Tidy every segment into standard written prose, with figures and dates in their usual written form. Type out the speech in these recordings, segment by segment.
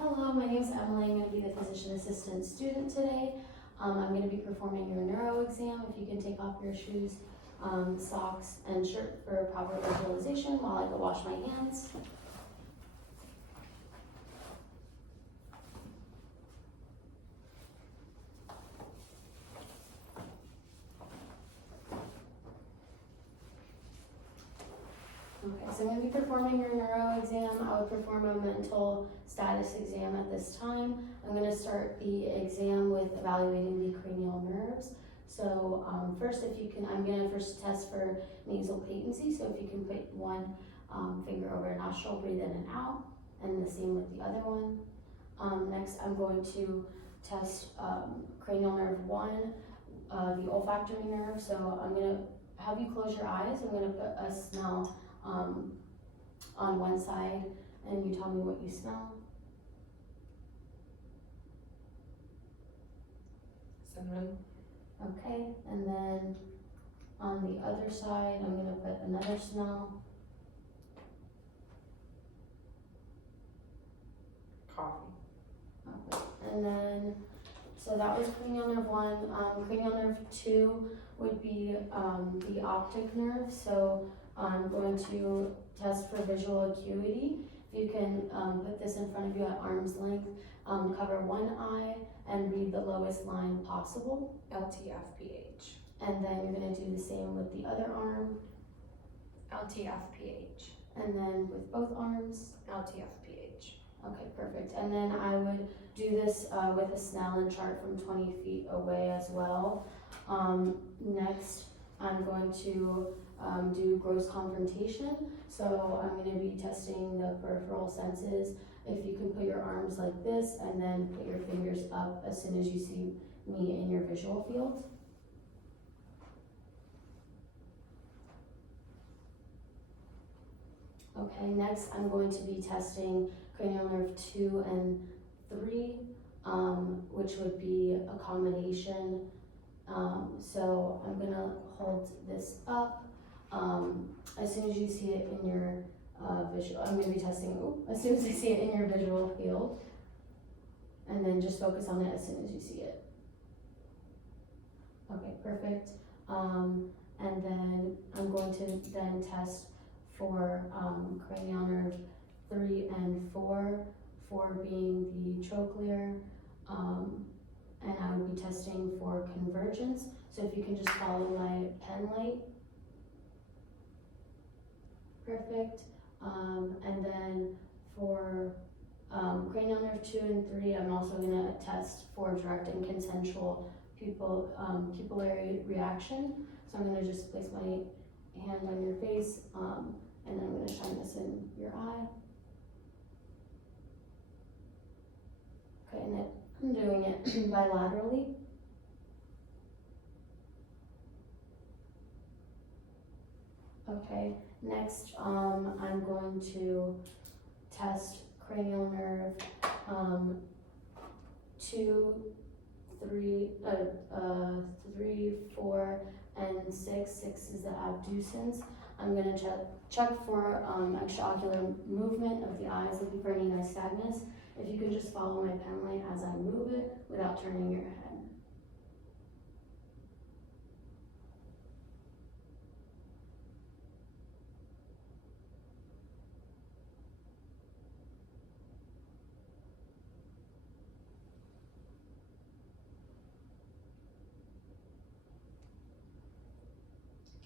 Hello, my name is Emily. I'm going to be the physician assistant student today. I'm going to be performing your neuro exam. If you can take off your shoes, socks, and shirt for proper visualization while I go wash my hands. Okay, so I'm going to be performing your neuro exam. I would perform a mental status exam at this time. I'm going to start the exam with evaluating the cranial nerves. So first, if you can, I'm going to first test for nasal patency. So if you can put one finger over a nostril, breathe in and out, and the same with the other one. Next, I'm going to test cranial nerve 1, the olfactory nerve. So I'm going to have you close your eyes. I'm going to put a smell on one side, and you tell me what you smell. Cinnamon. Okay, and then on the other side, I'm going to put another smell. Coffee. Okay. And then, so that was cranial nerve 1. Cranial nerve 2 would be the optic nerve. So I'm going to test for visual acuity. If you can put this in front of you at arm's length, cover one eye and read the lowest line possible. LTFPH. And then you're going to do the same with the other arm. LTFPH. And then with both arms. LTFPH. Okay, perfect. And then I would do this with a Snellen chart from 20 feet away as well. Next, I'm going to do gross confrontation. So I'm going to be testing the peripheral senses. If you can put your arms like this and then put your fingers up as soon as you see me in your visual field. Okay, next I'm going to be testing cranial nerve 2 and 3, which would be accommodation. So I'm gonna hold this up. As soon as you see it in your visual, I'm gonna be testing, as soon as I see it in your visual field. And then just focus on it as soon as you see it. Okay, perfect. And then I'm going to then test for cranial nerve 3 and 4, 4 being the trochlear, and I would be testing for convergence. So if you can just follow my pen light. Perfect. And then for cranial nerve 2 and 3, I'm also going to test for direct and consensual pupillary reaction. So I'm going to just place my hand on your face, and I'm going to shine this in your eye. Okay, and I'm doing it bilaterally. Okay, next I'm going to test cranial nerve 2, 3, 4, and 6. 6 is the abducens. I'm going to check for extraocular movement of the eyes, looking for any nystagmus. If you can just follow my pen light as I move it without turning your head.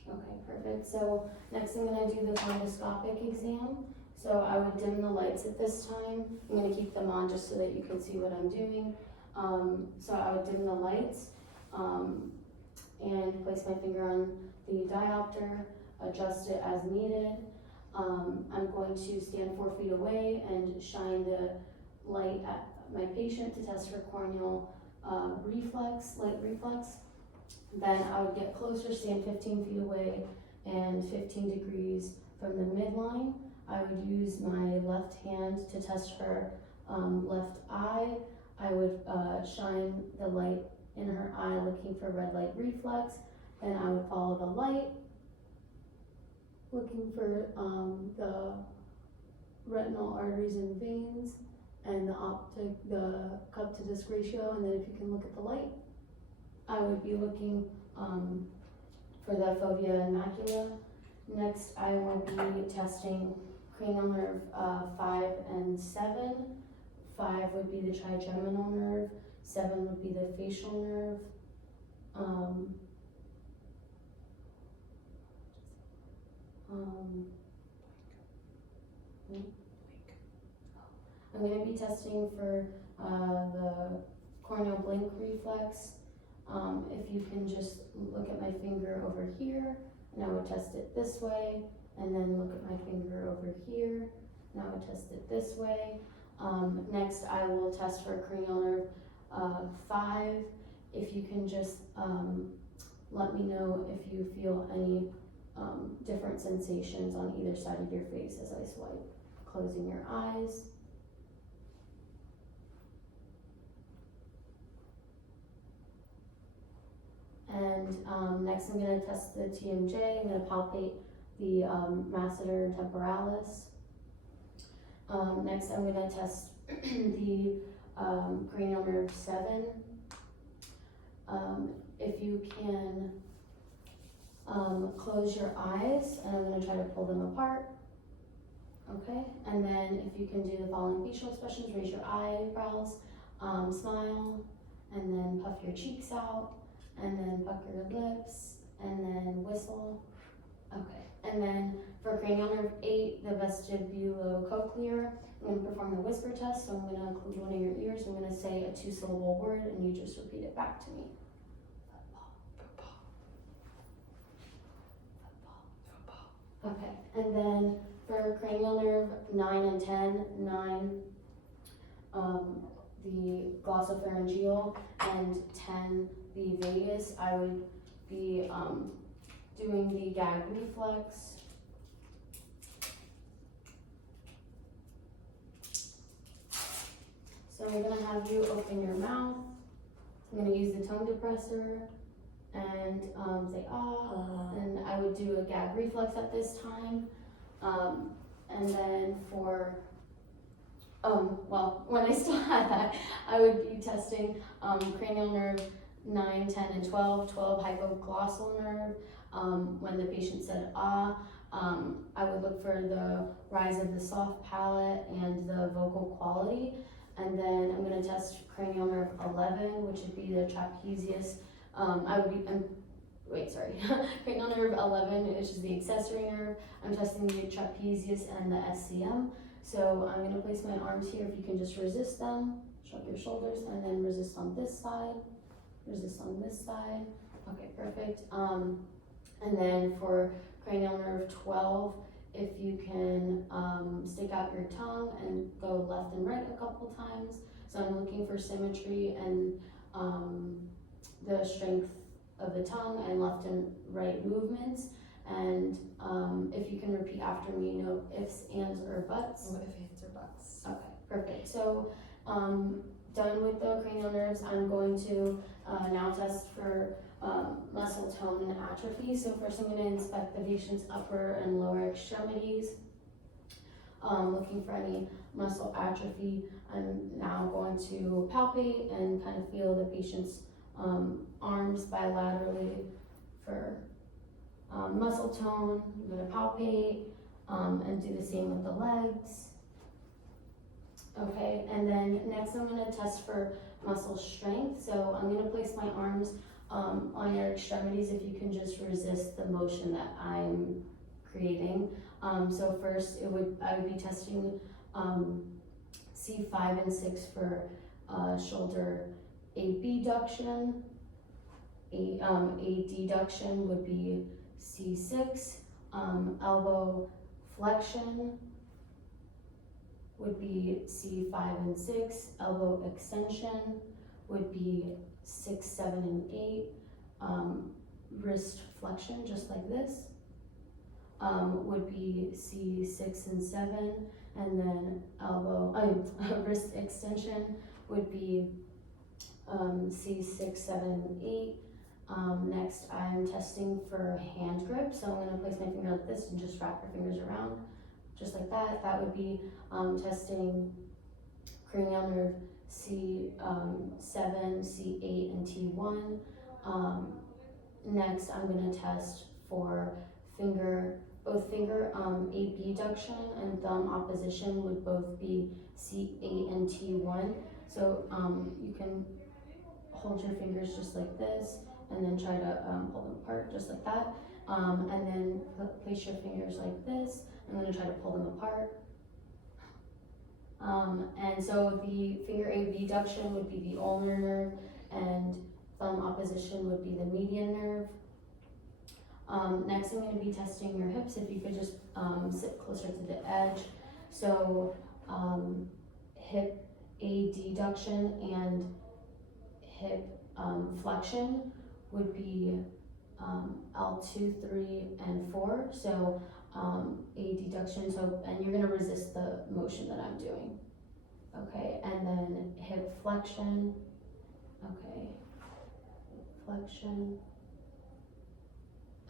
Okay, perfect. So next I'm going to do the fundoscopic exam. So I would dim the lights at this time. I'm going to keep them on just so that you can see what I'm doing. So I would dim the lights and place my finger on the diopter, adjust it as needed. I'm going to stand 4 feet away and shine the light at my patient to test for corneal light reflex. Then I would get closer, stand 15 feet away and 15 degrees from the midline. I would use my left hand to test for left eye. I would shine the light in her eye looking for red light reflex. Then I would follow the light, looking for the retinal arteries and veins. and the cup to disc ratio, and then if you can look at the light, I would be looking for the fovea and macula. Next, I will be testing cranial nerve 5 and 7. 5 would be the trigeminal nerve, 7 would be the facial nerve. I'm going to be testing for the corneal blink reflex. If you can just look at my finger over here, and I would test it this way, and then look at my finger over here, and I would test it this way. Next, I will test for cranial nerve 5. If you can just let me know if you feel any different sensations on either side of your face as I swipe, closing your eyes. And next I'm going to test the TMJ. I'm going to palpate the masseter temporalis. Next I'm going to test the cranial nerve 7. If you can close your eyes, and I'm going to try to pull them apart. Okay, and then if you can do the following facial expressions, raise your eyebrows, smile, and then puff your cheeks out, and then pucker your lips, and then whistle. Okay, and then for cranial nerve 8, the vestibulocochlear, I'm going to perform the whisper test. So I'm going to include one of your ears. I'm going to say a 2-syllable word, and you just repeat it back to me. Okay, and then for cranial nerve 9 and 10, 9, the glossopharyngeal, and 10, the vagus, I would be doing the gag reflex. So I'm gonna have you open your mouth. I'm gonna use the tongue depressor and say and I would do a gag reflex at this time. And then for, when I still had that, I would be testing cranial nerve 9, 10, and 12, 12 hypoglossal nerve. When the patient said I would look for the rise of the soft palate and the vocal quality. And then I'm going to test cranial nerve 11, which would be the trapezius. Cranial nerve 11, which is the accessory nerve. I'm testing the trapezius and the SCM. So I'm going to place my arms here. If you can just resist them, shrug your shoulders, and then resist on this side, resist on this side. Okay, perfect. And then for cranial nerve 12, if you can stick out your tongue and go left and right a couple times. So I'm looking for symmetry and the strength of the tongue and left and right movements. And if you can repeat after me, no ifs, ands, or buts. No ifs, ands, or buts. Okay, perfect. So done with the cranial nerves, I'm going to now test for muscle tone and atrophy. So first I'm going to inspect the patient's upper and lower extremities. Looking for any muscle atrophy. I'm now going to palpate and kind of feel the patient's arms bilaterally for muscle tone. I'm going to palpate and do the same with the legs. Okay, and then next I'm going to test for muscle strength. So I'm going to place my arms on your extremities. If you can just resist the motion that I'm creating. So first I would be testing C5 and 6 for shoulder abduction. A deduction would be C6. Elbow flexion would be C5 and 6. Elbow extension would be 6, 7, and 8. Wrist flexion, just like this, would be C6 and 7. And then wrist extension would be C6, 7, and 8. Next, I'm testing for hand grip. So I'm going to place my finger like this and just wrap your fingers around, just like that. That would be testing cranial nerve C7, C8, and T1. Next, I'm gonna test for both finger abduction and thumb opposition would both be C8 and T1. So you can hold your fingers just like this and then try to pull them apart just like that. And then place your fingers like this. I'm gonna try to pull them apart. And so the finger abduction would be the ulnar nerve and thumb opposition would be the median nerve. Next I'm going to be testing your hips. If you could just sit closer to the edge. So hip adduction and hip flexion would be L2, 3, and 4. So adduction, and you're going to resist the motion that I'm doing. Okay, and then hip flexion. Okay, flexion.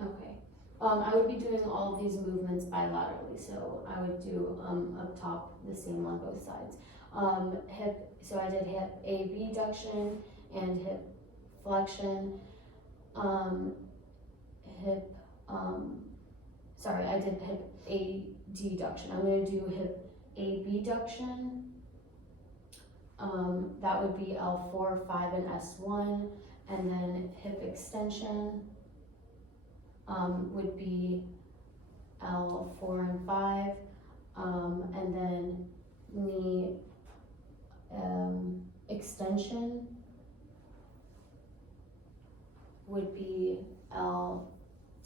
Okay. I would be doing all of these movements bilaterally, so I would do up top the same on both sides. So I did hip abduction and hip flexion. I did hip adduction. I'm going to do hip abduction. That would be L4, 5, and S1, and then hip extension would be L4 and 5, and then knee extension would be L2,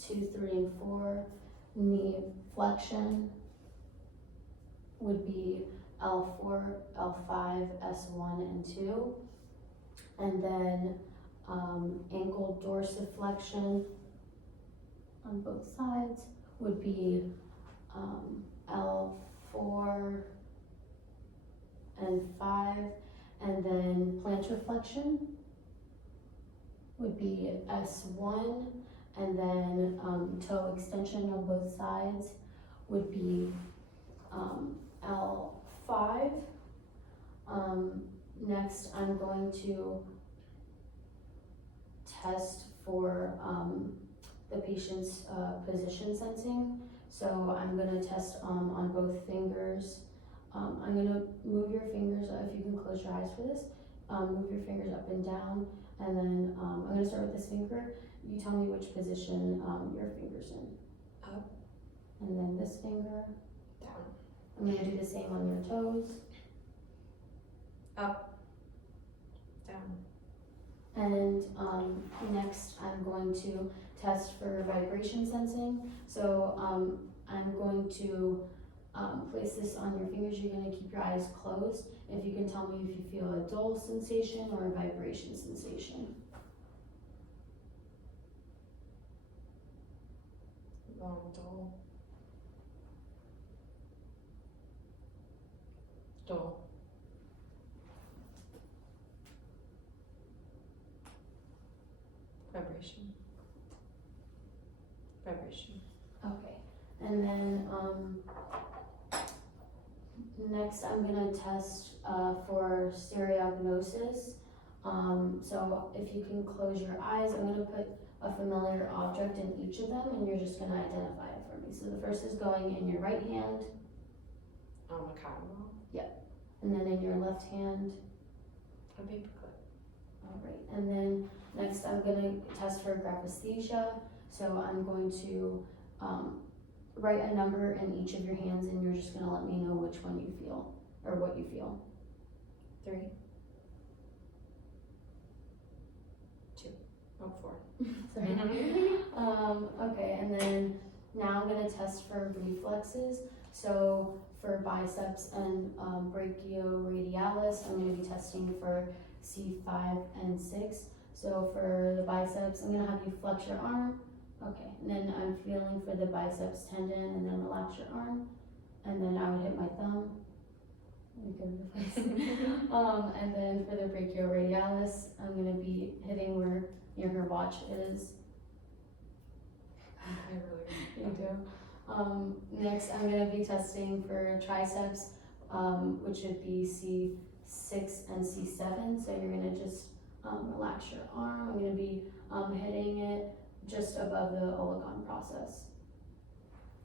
3, and 4. Knee flexion would be L4, L5, S1, and 2. And then ankle dorsiflexion on both sides would be L4 and 5. And then plantar flexion would be S1. And then toe extension on both sides would be L5. Next, I'm going to test for the patient's position sensing. So I'm going to test on both fingers. I'm going to move your fingers, if you can close your eyes for this, move your fingers up and down. And then I'm going to start with this finger. You tell me which position your finger's in. Up. And then this finger. Down. I'm going to do the same on your toes. Up. Down. And next I'm going to test for vibration sensing. So I'm going to place this on your fingers. You're going to keep your eyes closed. If you can tell me if you feel a dull sensation or a vibration sensation. Dull. Dull. Vibration. Vibration. Okay, and then next I'm gonna test for stereognosis. So if you can close your eyes, I'm gonna put a familiar object in each of them and you're just gonna identify it for me. So the first is going in your right hand. A cotton ball. And then in your left hand. A paperclip. All right, and then next I'm gonna test for graphesthesia. So I'm going to write a number in each of your hands and you're just gonna let me know which one you feel, or what you feel. 3. 2. Oh, 4. Sorry. Okay, and then now I'm gonna test for reflexes. So for biceps and brachioradialis, I'm gonna be testing for C5 and 6. So for the biceps, I'm gonna have you flex your arm. Okay, and then I'm feeling for the biceps tendon and then relax your arm. And then I would hit my thumb. And then for the brachioradialis, I'm gonna be hitting where your watch is. I really. You do. Next, I'm gonna be testing for triceps, which would be C6 and C7. So you're gonna just relax your arm. I'm gonna be hitting it just above the Oregon process.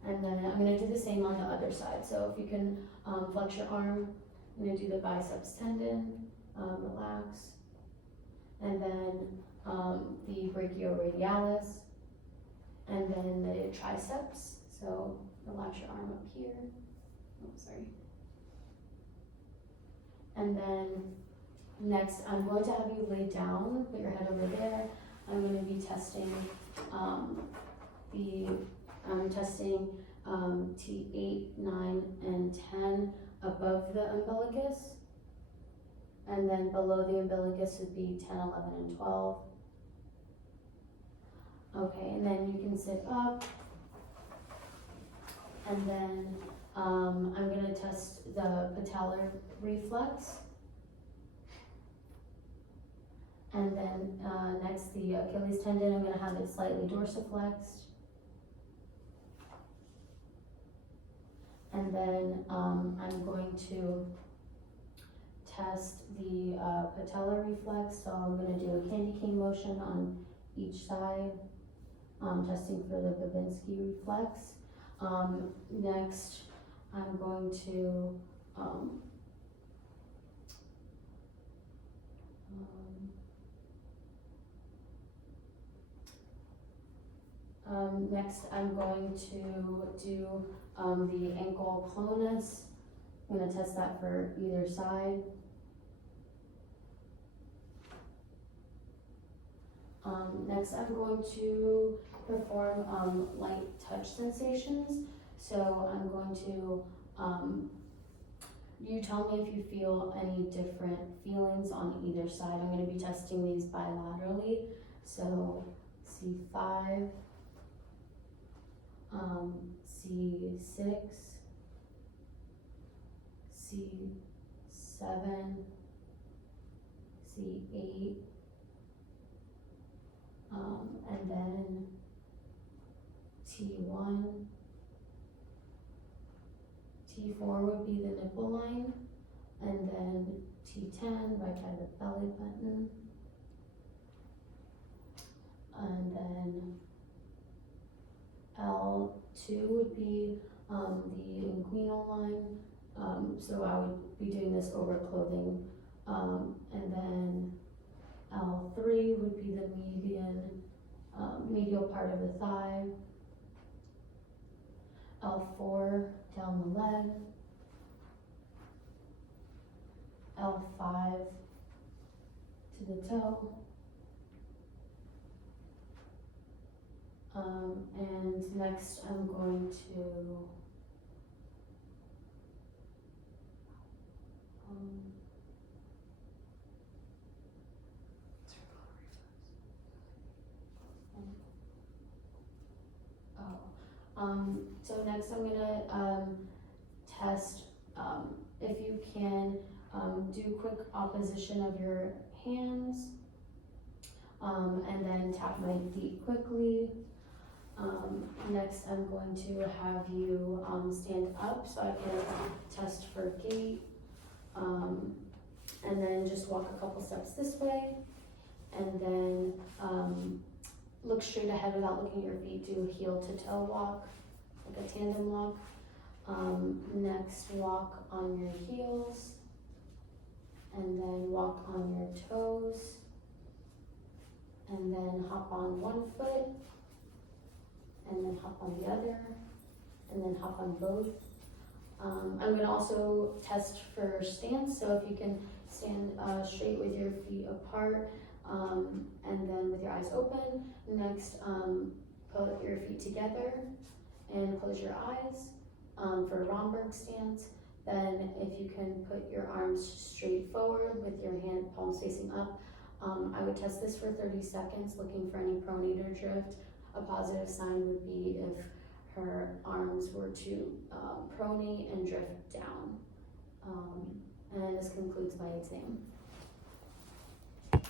And then I'm gonna do the same on the other side. So if you can flex your arm, I'm gonna do the biceps tendon, relax. And then the brachioradialis, and then the triceps. So relax your arm up here. Oh, sorry. And then next, I'm going to have you lay down, put your head over there. I'm going to be testing T8, 9, and 10 above the umbilicus. And then below the umbilicus would be 10, 11, and 12. Okay, and then you can sit up. And then I'm gonna test the patellar reflex. And then next, the Achilles tendon, I'm gonna have it slightly dorsiflexed. And then I'm going to test the patellar reflex. So I'm gonna do a candy cane motion on each side, testing for the Babinski reflex. Next, I'm going to next I'm going to do the ankle clonus. I'm going to test that for either side. Next I'm going to perform light touch sensations. So I'm going to, you tell me if you feel any different feelings on either side. I'm going to be testing these bilaterally. So C5, C6, C7, C8, and then T1, T4 would be the nipple line, and then T10 right by the belly button, and then L2 would be the inguinal line, so I would be doing this over clothing, and then L3 would be the medial part of the thigh, L4 down the leg, L5 to the toe, and next I'm going to so next I'm gonna test if you can do quick opposition of your hands, and then tap my feet quickly. Next I'm going to have you stand up so I can test for gait, and then just walk a couple steps this way, and then look straight ahead without looking at your feet. Do a heel to toe walk, like a tandem walk. Next, walk on your heels, and then walk on your toes, and then hop on one foot, and then hop on the other, and then hop on both. I'm going to also test for stance, so if you can stand straight with your feet apart, and then with your eyes open. Next, put your feet together and close your eyes for Romberg stance. Then if you can put your arms straight forward with your hand palms facing up, I would test this for 30 seconds looking for any pronator drift. A positive sign would be if her arms were to pronate and drift down. And this concludes my exam.